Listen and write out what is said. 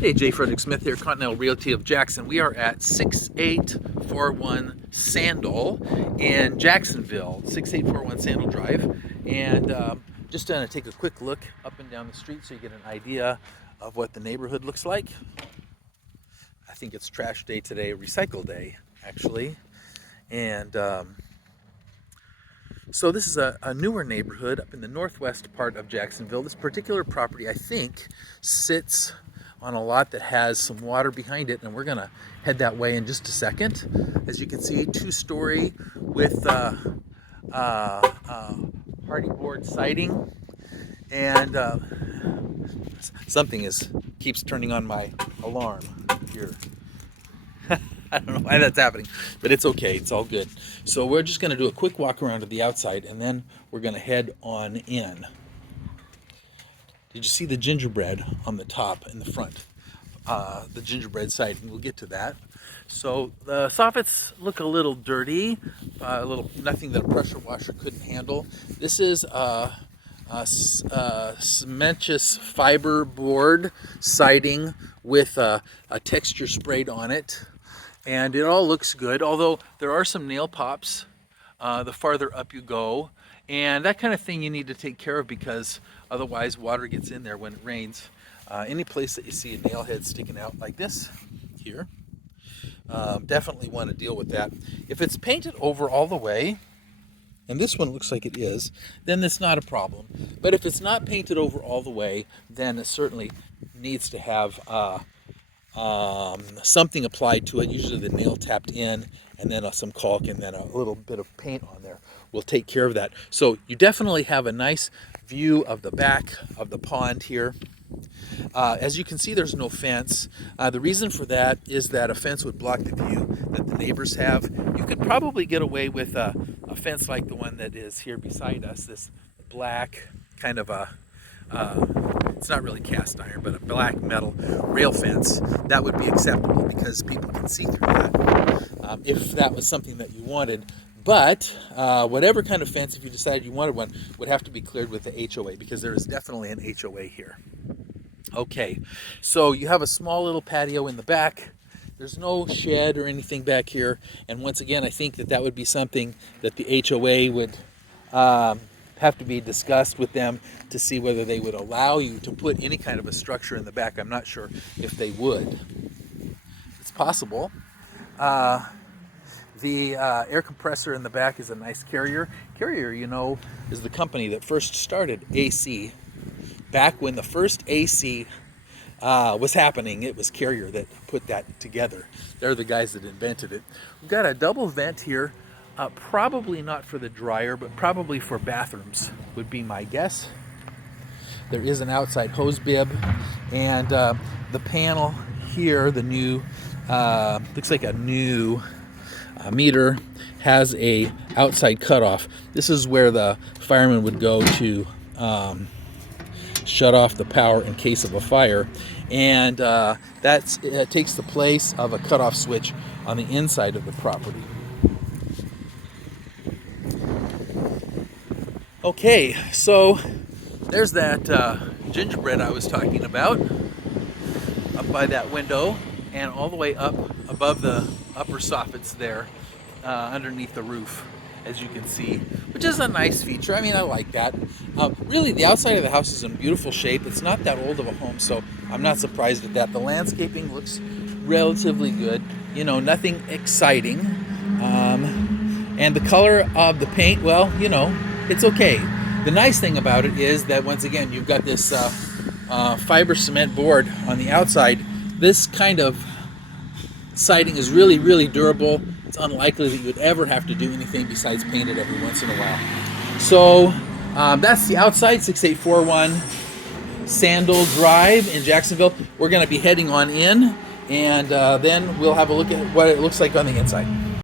Hey, J. Frederick Smith here, Continental Realty of Jackson. We are at 6841 Sandle in Jacksonville, 6841 Sandle Drive. And just going to take a quick look up and down the street so you get an idea of what the neighborhood looks like. I think it's trash day today, recycle day, actually. And so this is a newer neighborhood up in the northwest part of Jacksonville. This particular property, I think, sits on a lot that has some water behind it, and we're gonna head that way in just a second. As you can see, two-story with hardy board siding, and something keeps turning on my alarm here. I don't know why that's happening, but it's okay. It's all good. So we're just going to do a quick walk around to the outside, and then we're going to head on in. Did you see the gingerbread on the top in the front? The gingerbread side, and we'll get to that. So the soffits look a little dirty, nothing that a pressure washer couldn't handle. This is cementous fiber board siding with a texture sprayed on it. And it all looks good, although there are some nail pops the farther up you go. And that kind of thing you need to take care of, because otherwise water gets in there when it rains. Any place that you see a nail head sticking out like this here, definitely want to deal with that. If it's painted over all the way, and this one looks like it is, then it's not a problem. But if it's not painted over all the way, then it certainly needs to have something applied to it, usually the nail tapped in, and then some caulk, and then a little bit of paint on there will take care of that. So you definitely have a nice view of the back of the pond here. As you can see, there's no fence. The reason for that is that a fence would block the view that the neighbors have. You could probably get away with a fence like the one that is here beside us, this black kind of it's not really cast iron, but a black metal rail fence. That would be acceptable because people can see through that, if that was something that you wanted. But whatever kind of fence, if you decided you wanted one, would have to be cleared with the HOA, because there is definitely an HOA here. Okay, so you have a small little patio in the back. There's no shed or anything back here. And once again, I think that would be something that the HOA would have to be discussed with them to see whether they would allow you to put any kind of a structure in the back. I'm not sure if they would. It's possible. The air compressor in the back is a nice Carrier. Carrier, you know, is the company that first started AC. Back when the first AC was happening, it was Carrier that put that together. They're the guys that invented it. We've got a double vent here. Probably not for the dryer, but probably for bathrooms would be my guess. There is an outside hose bib, and the panel here, the new, looks like a new meter, has a outside cutoff. This is where the fireman would go to shut off the power in case of a fire, and that takes the place of a cutoff switch on the inside of the property. Okay, so there's that gingerbread I was talking about up by that window, and all the way up above the upper soffits there, underneath the roof, as you can see, which is a nice feature. I mean, I like that. Really, the outside of the house is in beautiful shape. It's not that old of a home, so I'm not surprised at that. The landscaping looks relatively good, you know, nothing exciting. And the color of the paint, well, you know, it's okay. The nice thing about it is that, once again, you've got this fiber cement board on the outside. This kind of siding is really, really durable. It's unlikely that you would ever have to do anything besides paint it every once in a while. So that's the outside, 6841 Sandle Drive in Jacksonville. We're going to be heading on in, and then we'll have a look at what it looks like on the inside.